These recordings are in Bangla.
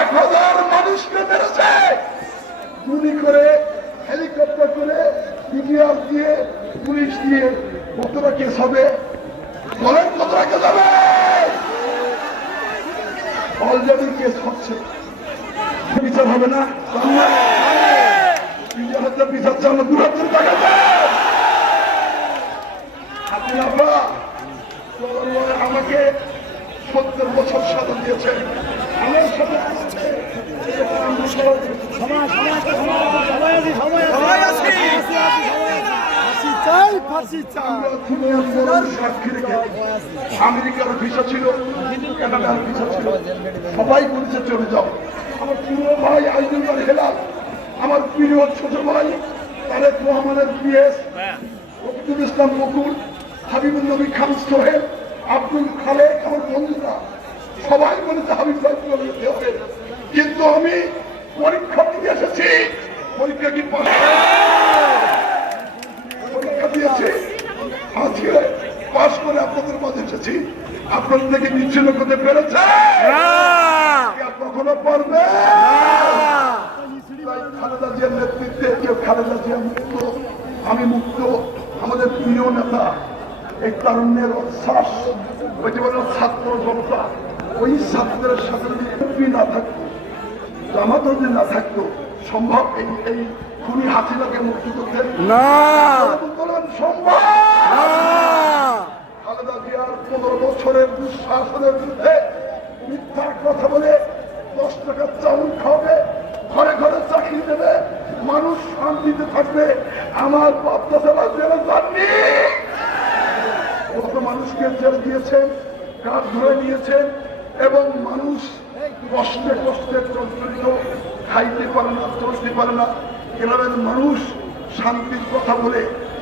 এক হাজার মানুষকে মেরেছে। গুলি করে, হেলিকপ্টার করে পিডিআর দিয়ে, পুলিশ দিয়ে কতটা কেস হবে। বলেন কতটা কেস হবে। অলরেডি কেস হচ্ছে। বিচার হবে না। তিন হাজার বিচার চাল দু হাজার টাকা আমাকে সত্তর বছর সাজা দিয়েছেন আমেরিকার ভিসা ছিল, কানাডার ভিসা ছিল। সবাই বলছে, চলে যাও। আমার প্রিয় ভাই আইজুল্লার হেলাল, আমার প্রিয় ছোট ভাই তারেক রহমানের পিএস, রফিকুল ইসলাম বকুল হাবিবুল নবী খান সোহেল, আব্দুল খালেক, আমার বন্ধুরা। সবাই বলেছে হাবিব চলে যেতে হবে কিন্তু আমি পরীক্ষা দিয়ে এসেছি। পরীক্ষা কি পরীক্ষা দিয়েছি। আজকে পাশ করে আপনাদের মাঝে এসেছি। আপনাদের থেকে বিচ্ছিন্ন করতে পেরেছে? কখনো পারবে? খালেদা জিয়ার নেতৃত্বে কেউ খালেদা জিয়া মুক্ত আমি মুক্ত। আমাদের প্রিয় নেতা এই তারুণ্যের উচ্ছ্বাস ওই যে ছাত্র জনতা ওই ছাত্রের সাথে যদি না থাকতো জামাত যদি না থাকতো সম্ভব এই এই খুনি হাসিনাকে মুক্ত করতে? না। আন্দোলন সম্ভব। খালেদা জিয়ার পনেরো বছরের দুঃশাসনের বিরুদ্ধে মিথ্যা কথা বলে দশ টাকার চাউল খাওয়াবে ঘরে ঘরে চাকরি দেবে মানুষ শান্তিতে থাকবে আমার বাপ্তা জেলা জেলে যাননি। কত মানুষকে জেলে দিয়েছেন কাজ ধরে নিয়েছেন এবং মানুষ কষ্টে কষ্টে চঞ্চলিত, খাইতে পারে না, চলতে পারে না। গ্রামের মানুষ শান্তির কথা বলে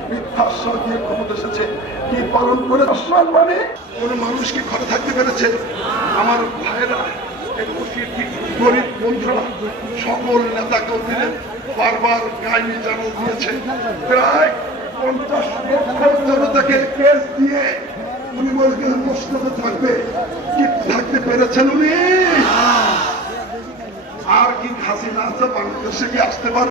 মিথ্যাশ্বাস দিয়ে ক্ষমতা এসেছে। কি পালন করে আশ্বাস মানে? কোন মানুষ কি ঘরে থাকতে পেরেছে। আমার মুসলিম গরিব বন্ধুরা, সকল নেতা কর্মীদের বারবার জানানো দিয়েছে। প্রায় পঞ্চাশ লক্ষ জনতাকে কেস দিয়ে উনি বলছেন প্রশ্নতে থাকবে। কি থাকতে পেরেছেন উনি? আর কি হাসিনা আছে বাংলাদেশে কি আসতে পারবে?